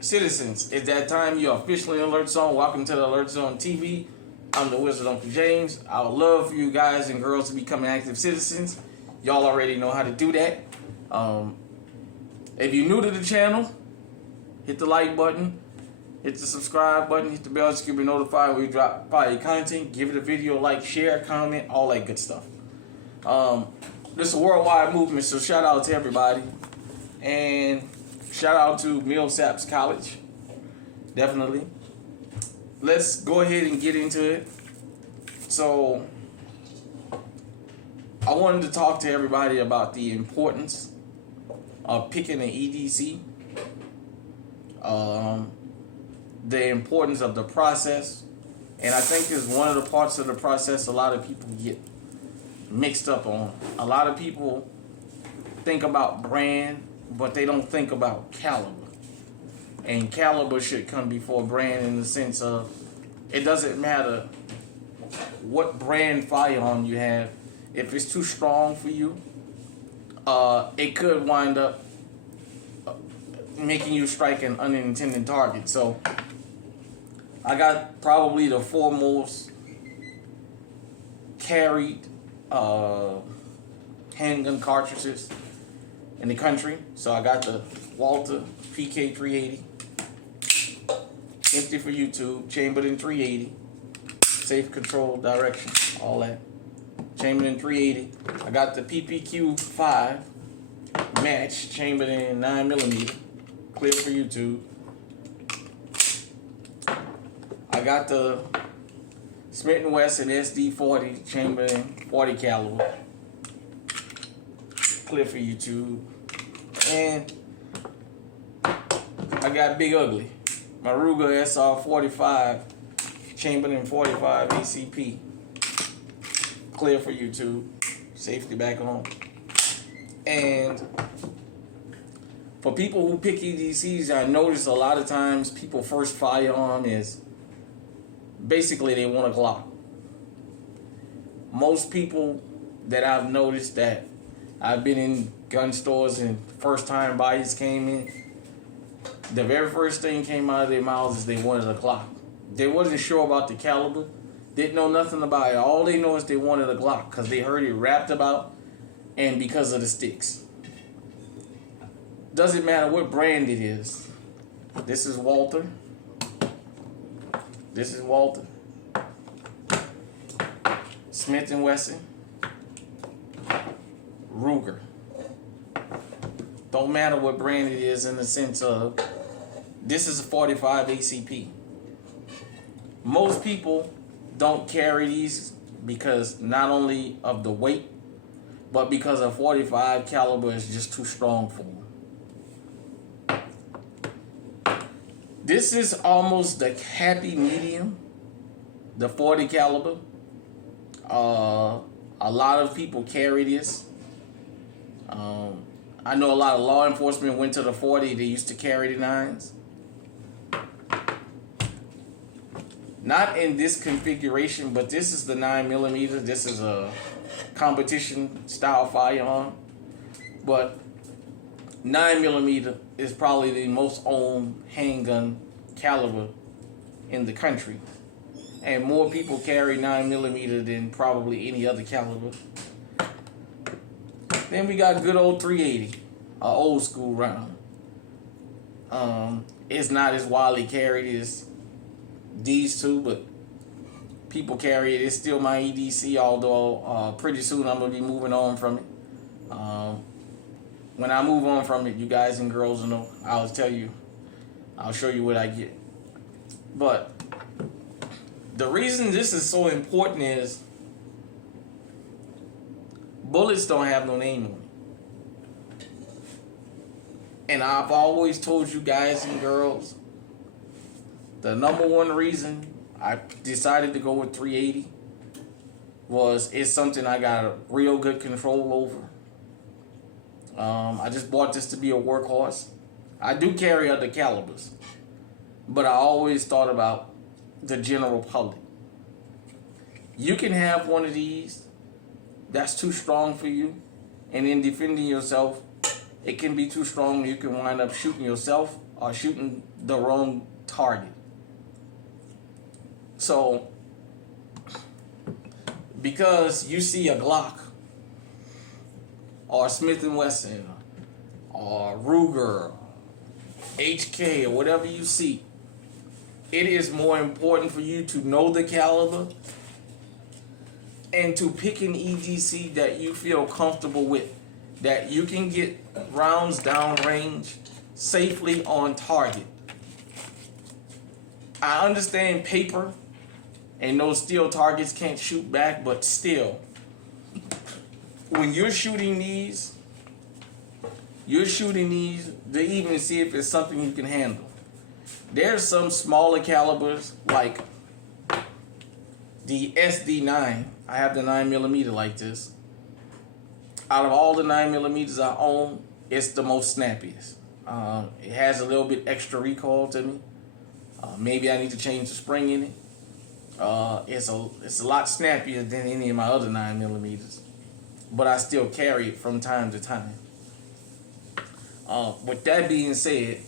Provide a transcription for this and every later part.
Citizens, it's that time. You're officially in Alert Zone. Welcome to the Alert Zone TV. I'm the Wizard Uncle James. I would love for you guys and girls to become active citizens. Y'all already know how to do that. If you're new to the channel, hit the like button, hit the subscribe button, hit the bell so you can be notified when we drop fire content. Give it a video, like, share, comment, all that good stuff. This is a worldwide movement, so shout out to everybody. And shout out to Millsaps College. Definitely. Let's go ahead and get into it. So, I wanted to talk to everybody about the importance of picking an EDC. The importance of the process. And I think it's one of the parts of the process a lot of people get mixed up on. A lot of people think about brand, but they don't think about caliber. And caliber should come before brand in the sense of it doesn't matter what brand firearm you have. If it's too strong for you, it could wind up making you strike an unintended target. So I got probably the four most carried handgun cartridges in the country. So I got the Walther PK380, empty for YouTube, chambered in 380, safe control direction, all that. Chambered in 380. I got the PPQ5 match, chambered in 9mm, clear for YouTube. I got the Smith & Wesson SD40, chambered in 40 caliber, clear for YouTube. And I got Big Ugly, my Ruger SR45, chambered in 45 ACP, clear for YouTube, safety back on. And for people who pick EDCs, I notice a lot of times people first firearm is basically they want a Glock. Most people that I've noticed that I've been in gun stores and first time buyers came in, the very first thing came out of their mouths is they wanted a Glock. They wasn't sure about the caliber, didn't know nothing about it. All they know is they wanted a Glock because they heard it rapped about and because of the sticks. Doesn't matter what brand it is. This is Walther. This is Walther. Smith & Wesson. Ruger. Don't matter what brand it is in the sense of this is a 45 ACP. Most people don't carry these because not only of the weight, but because a 45 caliber is just too strong for them. This is almost the happy medium, the 40 caliber. A lot of people carry this. I know a lot of law enforcement went to the 40. They used to carry the 9s. Not in this configuration, but this is the 9mm. This is a competition style firearm. But 9mm is probably the most owned handgun caliber in the country. And more people carry 9mm than probably any other caliber. Then we got good old 380, an old school round. It's not as widely carried as these two, but people carry it. It's still my EDC, although pretty soon I'm going to be moving on from it. When I move on from it, you guys and girls will know. I'll tell you. I'll show you what I get. But the reason this is so important is bullets don't have no name on it. And I've always told you guys and girls, the number one reason I decided to go with 380 was it's something I got a real good control over. I just bought this to be a workhorse. I do carry other calibers, but I always thought about the general public. You can have one of these that's too strong for you, and in defending yourself, it can be too strong. You can wind up shooting yourself or shooting the wrong target. So, because you see a Glock or Smith & Wesson or Ruger, HK, or whatever you see, it is more important for you to know the caliber and to pick an EDC that you feel comfortable with, that you can get rounds downrange safely on target. I understand paper and those steel targets can't shoot back, but still, when you're shooting these to even see if it's something you can handle. There's some smaller calibers like the SD9. I have the 9mm like this. Out of all the 9mm I own, it's the most snappiest. It has a little bit extra recoil to me. Maybe I need to change the spring in it. It's a lot snappier than any of my other 9mm, but I still carry it from time to time. With that being said,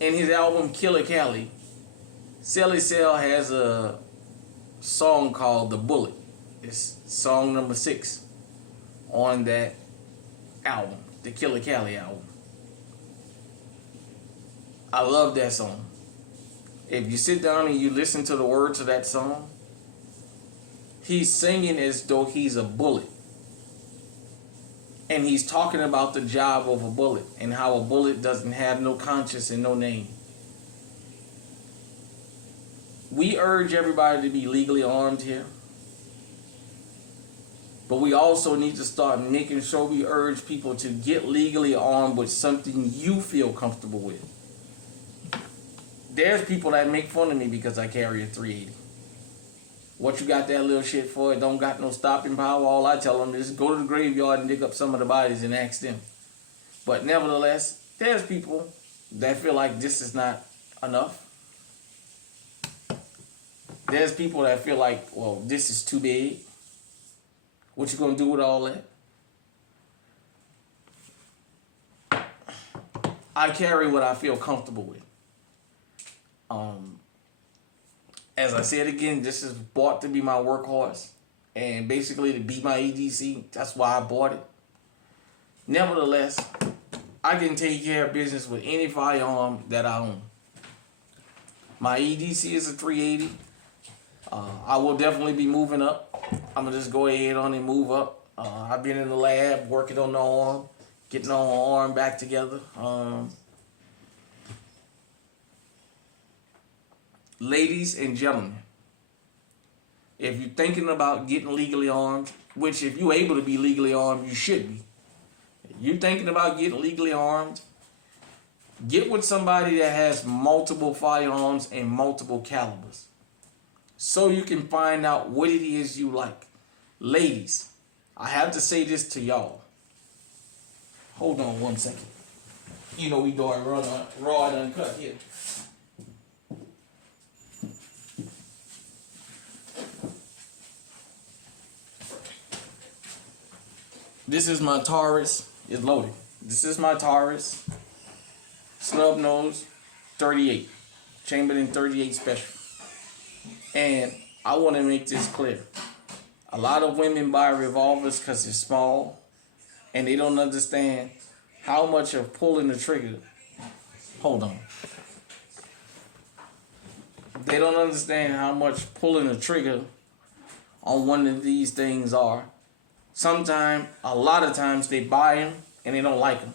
in his album Killer Cali, Celly Cell has a song called The Bullet. It's song number 6 on that album, the Killer Cali album. I love that song. If you sit down and you listen to the words of that song, he's singing as though he's a bullet. And he's talking about the job of a bullet and how a bullet doesn't have no conscience and no name. We urge everybody to be legally armed here. But we also need to start making sure we urge people to get legally armed with something you feel comfortable with. There's people that make fun of me because I carry a 380. What you got that little shit for? It don't got no stopping power. All I tell them is go to the graveyard and dig up some of the bodies and ask them. But nevertheless, there's people that feel like this is not enough. There's people that feel like, well, this is too big. What you gonna do with all that? I carry what I feel comfortable with. As I said again, this is bought to be my workhorse and basically to be my EDC. That's why I bought it. Nevertheless, I can take care of business with any firearm that I own. My EDC is a 380. I will definitely be moving up. I'm gonna just go ahead on and move up. I've been in the lab working on the arm, getting the arm back together. Ladies and gentlemen, if you're thinking about getting legally armed, which if you're able to be legally armed, you should be. If you're thinking about getting legally armed, get with somebody that has multiple firearms and multiple calibers, so you can find out what it is you like. Ladies, I have to say this to y'all. Hold on one second. You know we doing raw and uncut here. This is my Taurus. It's loaded. This is my Taurus. Snub nose 38. Chamberlain 38 special. And I want to make this clear. A lot of women buy revolvers because they're small. And they don't understand how much of pulling the trigger. Hold on. They don't understand how much pulling the trigger on one of these things are. Sometimes, a lot of times, they buy them and they don't like them.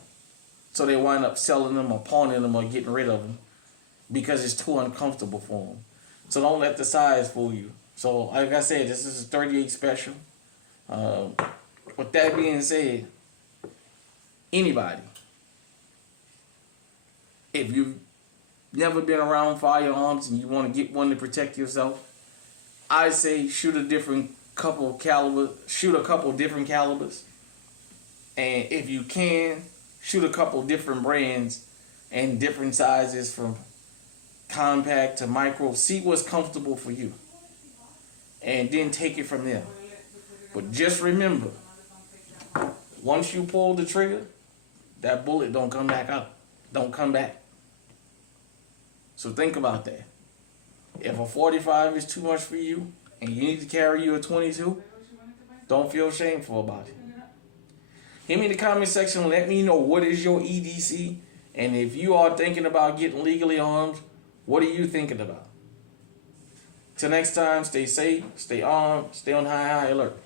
So they wind up selling them or pawning them or getting rid of them because it's too uncomfortable for them. So don't let the size fool you. So like I said, this is a 38 special. With that being said, anybody, if you've never been around firearms and you want to get one to protect yourself, I say shoot a couple different calibers, and if you can, shoot a couple different brands and different sizes from compact to micro. See what's comfortable for you and then take it from there. But just remember, once you pull the trigger, that bullet don't come back out. Don't come back. So think about that. If a 45 is too much for you and you need to carry you a 22, don't feel shameful about it. Hit me in the comment section. Let me know what is your EDC. And if you are thinking about getting legally armed, what are you thinking about? Till next time, stay safe, stay armed, stay on high alert.